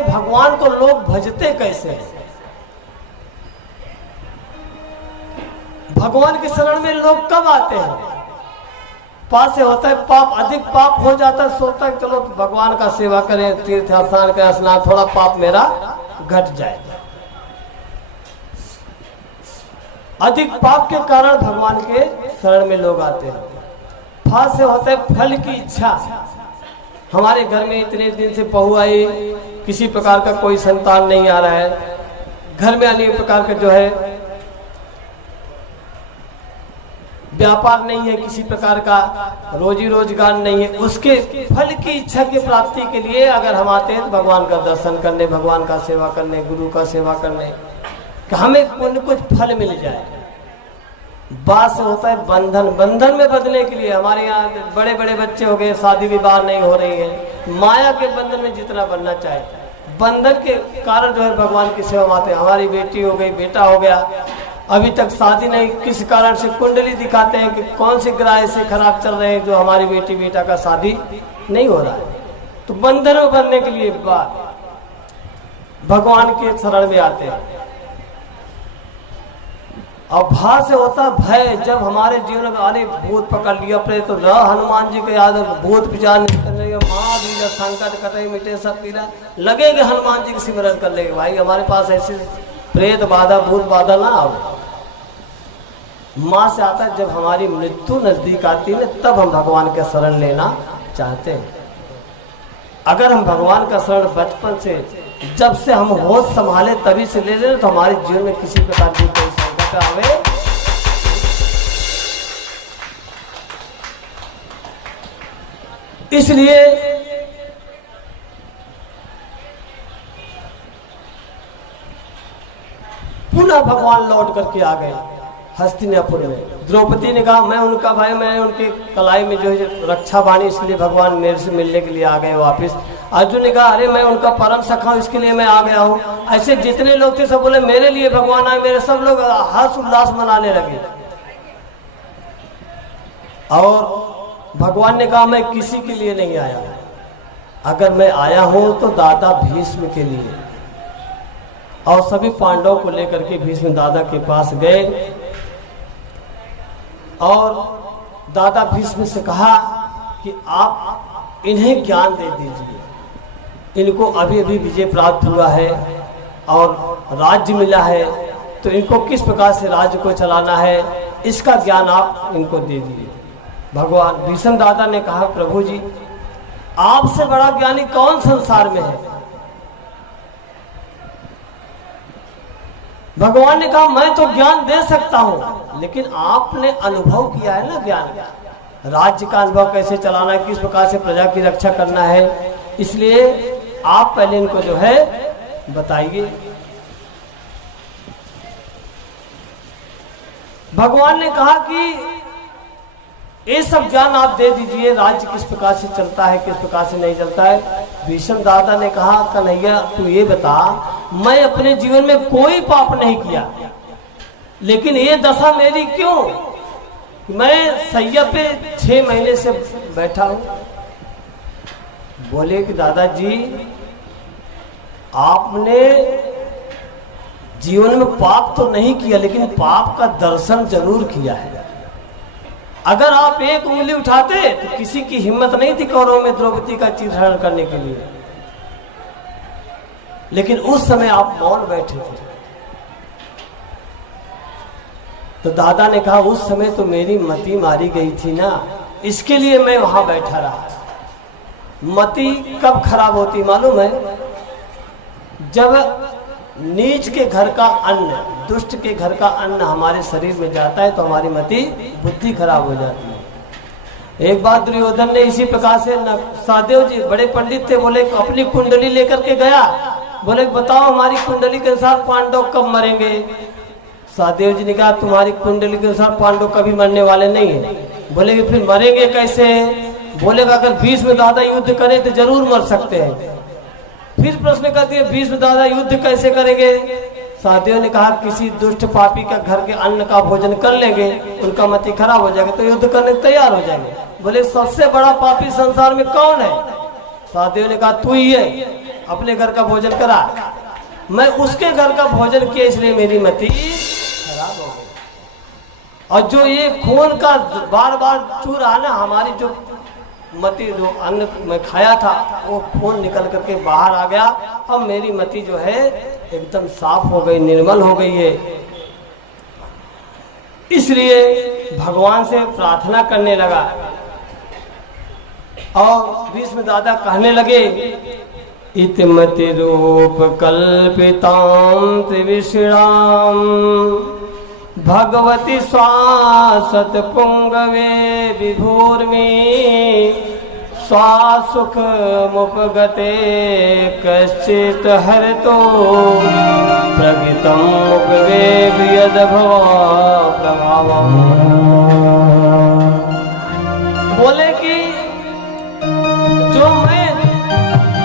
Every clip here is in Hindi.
कि भगवान को लोग भजते कैसे हैं। भगवान के शरण में लोग कब आते हैं? पास से होता है पाप, अधिक पाप हो जाता है, सोचता है चलो भगवान का सेवा करें, तीर्थ स्नान करें, स्नान, थोड़ा पाप मेरा घट जाए। अधिक पाप के कारण भगवान के शरण में लोग आते हैं। फल से होता है फल की इच्छा। हमारे घर में इतने दिन से बहू आई, किसी प्रकार का कोई संतान नहीं आ रहा है, घर में अनेक प्रकार का जो है व्यापार नहीं है, किसी प्रकार का रोजी रोजगार नहीं है, उसके फल की इच्छा की प्राप्ति के लिए अगर हम आते हैं तो भगवान का दर्शन करने, भगवान का सेवा करने, गुरु का सेवा करने, कि हमें कुछ फल मिल जाए। बात से होता है बंधन, बंधन में बदलने के लिए। हमारे यहाँ बड़े बड़े बच्चे हो गए, शादी विवाह नहीं हो रही है, माया के बंधन में जितना बनना चाहे, बंधन के कारण जो है भगवान की सेवा में आते हैं। हमारी बेटी हो गई, बेटा हो गया, अभी तक शादी नहीं, किस कारण से कुंडली दिखाते हैं कि कौन से ग्रह ऐसे खराब चल रहे हैं जो हमारी बेटी बेटा का शादी नहीं हो रहा है। तो बंधन में बनने के लिए भगवान के शरण में आते हैं। और भा से होता भय, जब हमारे जीवन में अरे भूत पकड़ लिया, प्रेत तो हनुमान जी के याद भूत विचार महावीर संकट कटे मिटे सब पीड़ा, लगेगा हनुमान जी के सिमरन कर लेंगे। भाई हमारे पास ऐसे प्रेत बाधा भूत बाधा ना आओ। माँ से आता है जब हमारी मृत्यु नजदीक आती है तब हम भगवान का शरण लेना चाहते हैं। अगर हम भगवान का शरण बचपन से, जब से हम होश संभाले तभी से ले लें तो हमारे जीवन में किसी प्रकार की कोई संकट आवे इसलिए पुनः भगवान लौट करके आ गए हस्तिनापुर में। द्रौपदी ने कहा मैं उनका भाई, मैं उनके कलाई में जो है रक्षा बानी, इसलिए भगवान मेरे से मिलने के लिए आ गए वापस। अर्जुन ने कहा अरे मैं उनका परम सखा हूं, इसके लिए मैं आ गया हूं। ऐसे जितने लोग थे सब बोले मेरे लिए भगवान आए, मेरे सब लोग हर्ष उल्लास मनाने लगे। और भगवान ने कहा मैं किसी के लिए नहीं आया, अगर मैं आया हूं तो दादा भीष्म के लिए। और सभी पांडवों को लेकर के भीष्म दादा के पास गए और दादा भीष्म से कहा कि आप इन्हें ज्ञान दे दीजिए, इनको अभी अभी विजय प्राप्त हुआ है और राज्य मिला है, तो इनको किस प्रकार से राज्य को चलाना है इसका ज्ञान आप इनको दे दीजिए। भगवान भीष्म दादा ने कहा प्रभु जी आपसे बड़ा ज्ञानी कौन संसार में है। भगवान ने कहा मैं तो ज्ञान दे सकता हूं, लेकिन आपने अनुभव किया है ना ज्ञान, राज्य का अनुभव कैसे चलाना है, किस प्रकार से प्रजा की रक्षा करना है, इसलिए आप पहले इनको जो है बताइए। भगवान ने कहा कि ये सब ज्ञान आप दे दीजिए, राज्य किस प्रकार से चलता है, किस प्रकार से नहीं चलता है। भीष्म दादा ने कहा कन्हैया तू ये बता, मैं अपने जीवन में कोई पाप नहीं किया, लेकिन ये दशा मेरी क्यों, मैं सैया पे 6 महीने से बैठा हूं। बोले कि दादाजी आपने जीवन में पाप तो नहीं किया, लेकिन पाप का दर्शन जरूर किया है। अगर आप एक उंगली उठाते तो किसी की हिम्मत नहीं थी कौरवों में द्रौपदी का चीरहरण करने के लिए, लेकिन उस समय आप मौन बैठे थे। तो दादा ने कहा उस समय तो मेरी मति मारी गई थी ना, इसके लिए मैं वहां बैठा रहा। मति कब खराब होती मालूम है, जब नीच के घर का अन्न, दुष्ट के घर का अन्न हमारे शरीर में जाता है तो हमारी मति बुद्धि खराब हो जाती है। एक बार दुर्योधन ने इसी प्रकार से सहदेव जी बड़े पंडित थे, बोले अपनी कुंडली लेकर के गया, बोले बताओ हमारी कुंडली के अनुसार पांडव कब मरेंगे। सहदेव जी ने कहा तुम्हारी कुंडली के अनुसार पांडव कभी मरने वाले नहीं है। बोले कि फिर मरेंगे कैसे। बोले अगर भीष्म दादा युद्ध करें तो जरूर मर सकते हैं। फिर प्रश्न करती है भीष्म दादा युद्ध कैसे करेंगे। सहदेव ने कहा किसी दुष्ट पापी का घर के अन्न का भोजन कर लेंगे, उनका मति खराब हो जाएगा तो युद्ध करने तैयार हो जाएंगे। बोले सबसे बड़ा पापी संसार में कौन है। सहदेव ने कहा तू ही है। अपने घर का भोजन करा, मैं उसके घर का भोजन किया, इसलिए मेरी मति खराब हो गई। और जो ये खून का बार बार चू रहा ना, हमारी जो मति, जो अन्न मैं खाया था वो खून निकल करके बाहर आ गया। अब मेरी मति जो है एकदम साफ हो गई, निर्मल हो गई है। इसलिए भगवान से प्रार्थना करने लगा और भीष्म दादा कहने लगे, इतिमति रूप कल्पितां त्रिविषणां भगवती स्वासत पुंगवे विभूर्मि स्वासुख मुपगते कश्चित हरतो प्रगितम उपवे प्रभावम। बोले कि जो मैं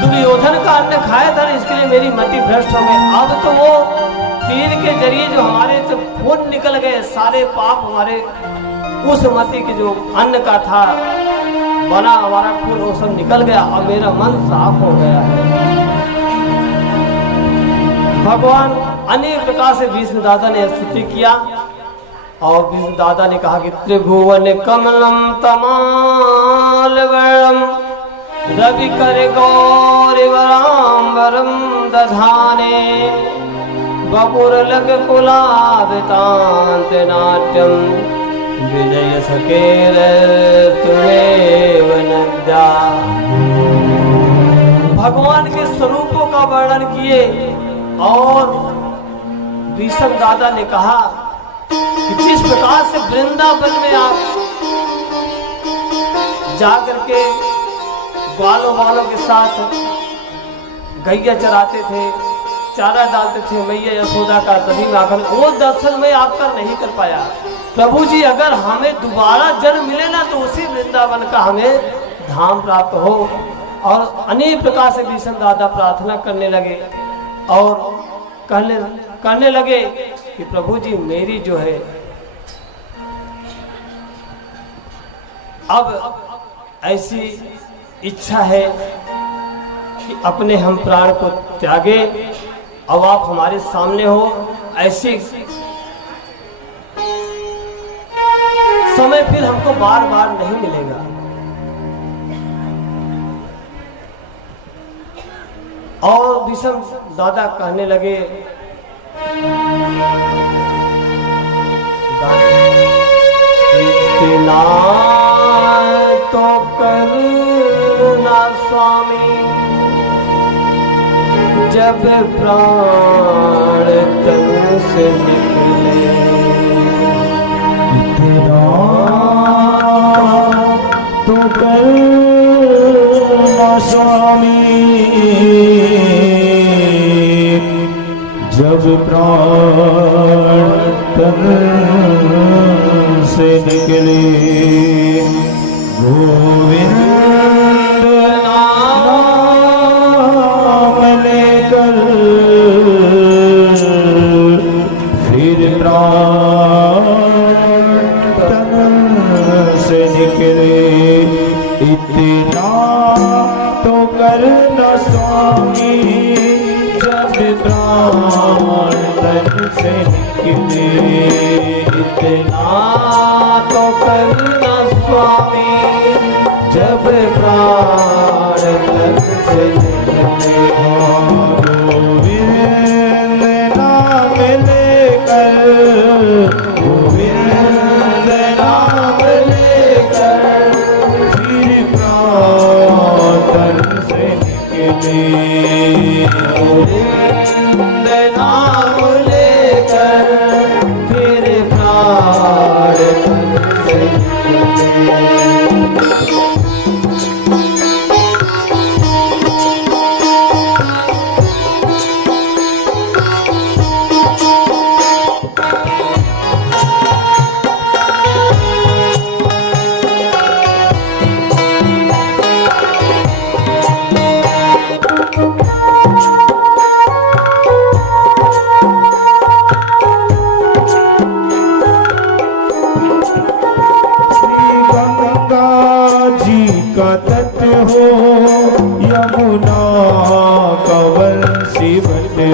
दुर्योधन का अन्न खाया था, इसके लिए मेरी मति भ्रष्ट हो गई। अब तो वो तीर के जरिए जो हमारे जो खून निकल गए, सारे पाप हमारे उस मति के जो अन्न का था बना हमारा खून, वो सब निकल गया। अब मेरा मन साफ हो गया है। भगवान अनेक प्रकार से भीष्म दादा ने स्तुति किया और भीष्म दादा ने कहा कि त्रिभुवन कमलम तमाल वर्णम रवि कर गौरवराम्बरम दधाने बपुर लग कुलावितांत नाट्यम विजय सकेर तुम्हें वनद्या। भगवान के स्वरूपों का वर्णन किए और भीष्म दादा ने कहा कि जिस प्रकार से वृंदावन में आप जाकर के ग्वालों वालों के साथ गैया चराते थे, चारा डालते थे मैया यशोदा का, तभी में आकर वो दर्शन में आपका नहीं कर पाया। प्रभु जी अगर हमें दोबारा जन्म मिले ना तो उसी वृंदावन का हमें धाम प्राप्त हो। और अनेक प्रकार से भीष्म दादा प्रार्थना करने लगे और कहने लगे कि प्रभु जी मेरी जो है अब ऐसी इच्छा है कि अपने हम प्राण को त्यागे, अब आप हमारे सामने हो। ऐसी समय फिर हमको बार बार नहीं मिलेगा। और भीष्म दादा कहने लगे, इतना तो करुणा स्वामी जब प्राण तन से निकले, इतना तो करुणा स्वामी जब प्राण तन से निकले, गोविंद नाम लेकर फिर प्राण तन से निकले, इतना तो करना स्वामी जब प्राण तन से निकले, इतना तो करना स्वामी जब प्राण तन से निकले, गोविंद नाम लेकर, गोविंद नाम लेकर फिर प्राण तन से निकले, गोविंद नाम लेकर फिर प्राण तन से निकले।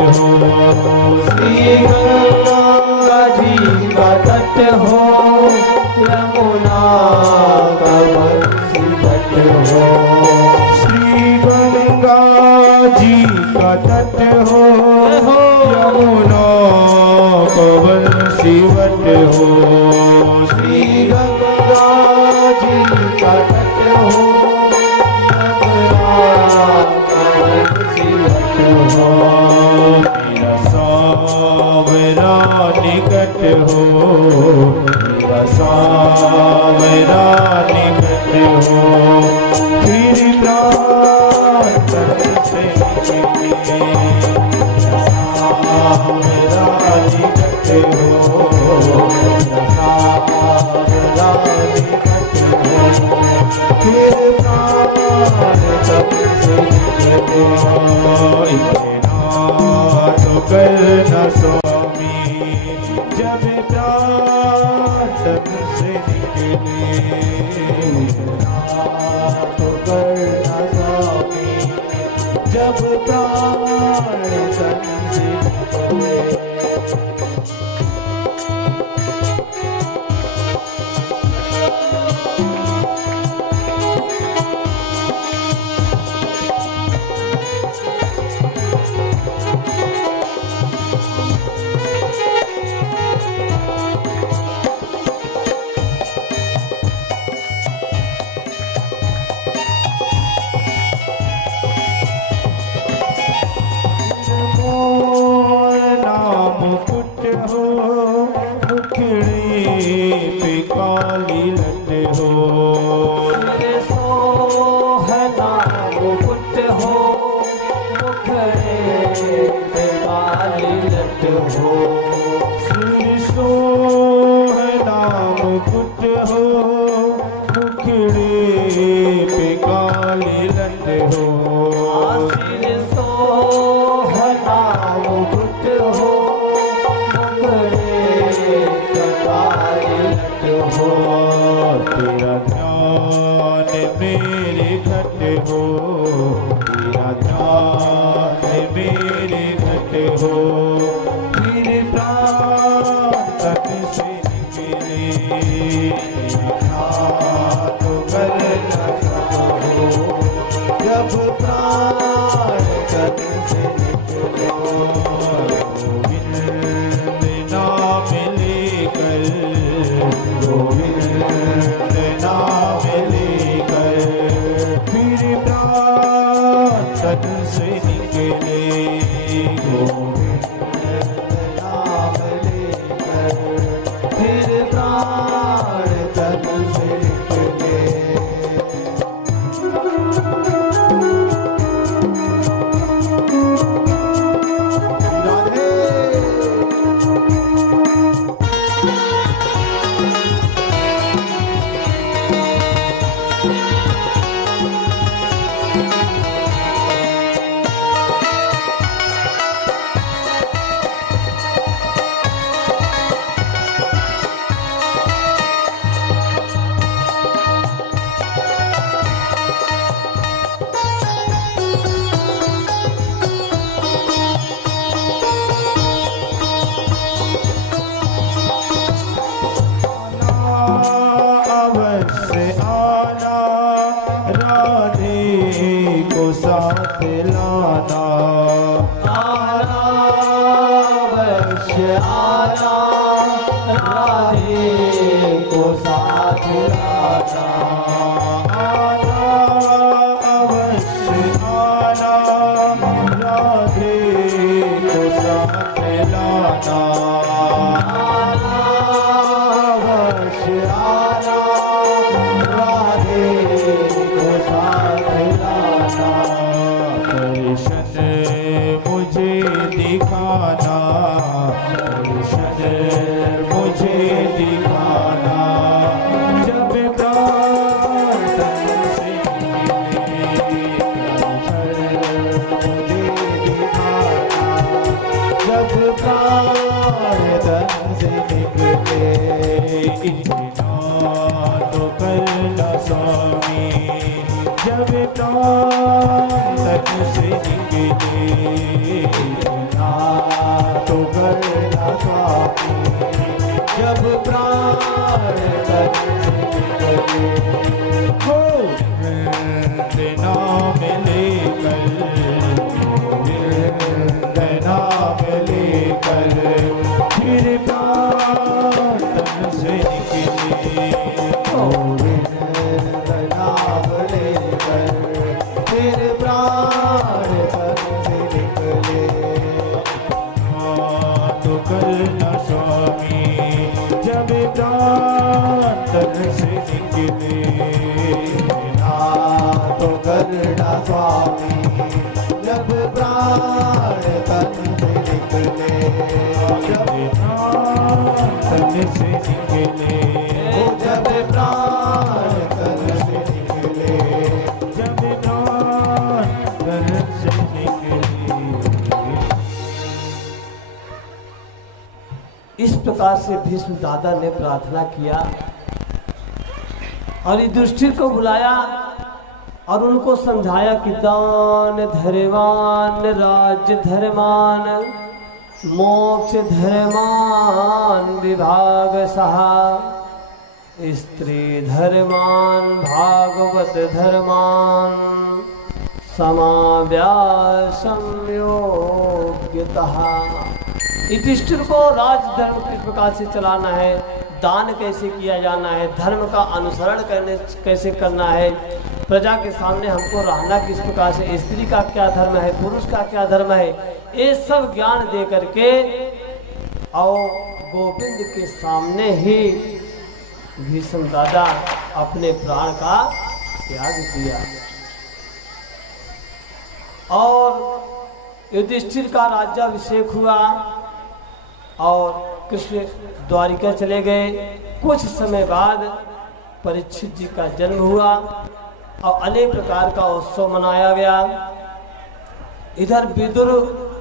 हो, श्री गंगा जी का तट हो, यमुना का बंसी तट हो। श्री गंगा जी का तट हो, यमुना का बंसी तट हो। श्री गंगा जी का तट हो, यमुना का बंसी तट हो। मेरा सावरा निकट हो, मेरा सावरा निकट हो, फिर प्राण तन से निकले। मेरा सावरा निकट हो, मेरा सावरा निकट हो, फिर प्राण तन से निकले। तो करना स्वामी जब प्राण तन से निकले। तो करना स्वामी जब प्राण तन से निकले। मुकुट हो, मुखड़े पे काली लट हो। सिर सोहना मुकुट हो, मुखड़े पे काली लट हो। सिर सोहना मुकुट हो, मुखड़े पे काली लट हो। सिर सोहना मुकुट हो, मुखड़े पे काली लट हो। तेरा ध्यान मेरे घट हो, तेरा ध्यान मेरे घट हो, फिर प्राण तन से निकले। तो करना सब हो जब प्राण तन से निकले। गोविंद नाम लेकर, गोविंद नाम लेकर, फिर प्राण तन से निकले। गोविंद नाम लेकर फिर प्राण तन से निकले। अवश्य आना, राधे को साथ लाना। आना अवश्य आना, राधे को साथ लाना। आना अवश्य आना, राधे को साथ लाना। आना अवश्य आना, राधे को साथ लाना। दर्शन मुझे दिखाना, दर्शन मुझे दिखाना, जब प्राण तन से निकले। दर्शन मुझे दिखाना, जब प्राण तन से निकले। इतना तो करना स्वामी जब प्राण तन से निकले। इतना से निकले, जब प्राण तन से निकले, जब प्राण तन से निकले। इस प्रकार से भीष्म दादा ने प्रार्थना किया और युधिष्ठिर को बुलाया और उनको समझाया कि दान धर्मान, राज्य धर्मान, मोक्ष धर्मान, विभाग सहा, स्त्री धर्मान, भागवत धर्मान, समाव्यासं योग्यतः। युधिष्ठिर को राजधर्म किस प्रकार से चलाना है, दान कैसे किया जाना है, धर्म का अनुसरण कैसे करना है, प्रजा के सामने हमको रहना किस प्रकार से, स्त्री का क्या धर्म है, पुरुष का क्या धर्म है, ये सब ज्ञान दे करके और गोविंद के सामने ही भीष्म दादा अपने प्राण का त्याग किया। और युधिष्ठिर का राज्याभिषेक हुआ और कृष्ण द्वारिका चले गए। कुछ समय बाद परीक्षित जी का जन्म हुआ और अनेक प्रकार का उत्सव मनाया गया। इधर विदुर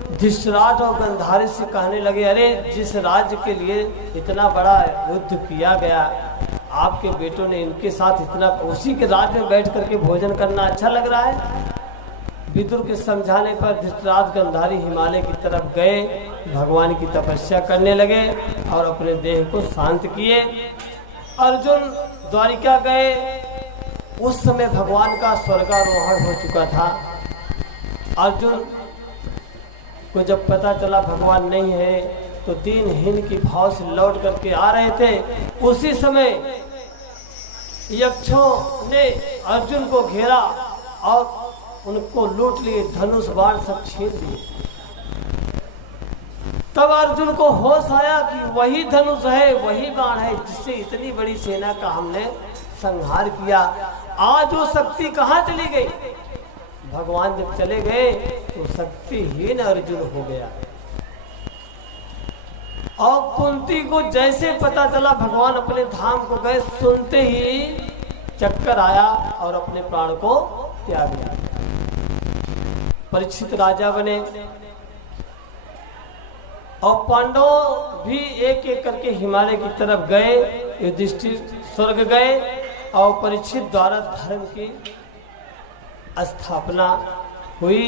धृतराष्ट्र और गांधारी से कहने लगे, अरे जिस राज्य के लिए इतना बड़ा युद्ध किया गया, आपके बेटों ने इनके साथ इतना, उसी के राज्य में बैठ करके भोजन करना अच्छा लग रहा है। विदुर के समझाने पर धृतराष्ट्र गांधारी हिमालय की तरफ गए, भगवान की तपस्या करने लगे और अपने देह को शांत किए। अर्जुन द्वारिका गए, उस समय भगवान का स्वर्गारोहण हो चुका था। अर्जुन को जब पता चला भगवान नहीं है तो दीनहीन की भाव से लौट करके आ रहे थे। उसी समय यक्षों ने अर्जुन को घेरा और उनको लूट लिए, धनुष बाण सब छीन दिए। तब अर्जुन को होश आया कि वही धनुष है, वही बाण है जिससे इतनी बड़ी सेना का हमने संहार किया। आज वो शक्ति कहाँ चली गई? भगवान जब चले गए तो शक्तिहीन अर्जुन हो गया। और कुंती को जैसे पता चला भगवान अपने धाम को गए, सुनते ही चक्कर आया और अपने प्राण को त्याग दिया। परीक्षित राजा बने और पांडव भी एक एक करके हिमालय की तरफ गए। युधिष्ठिर स्वर्ग गए और परीक्षित द्वारा धर्म की स्थापना हुई।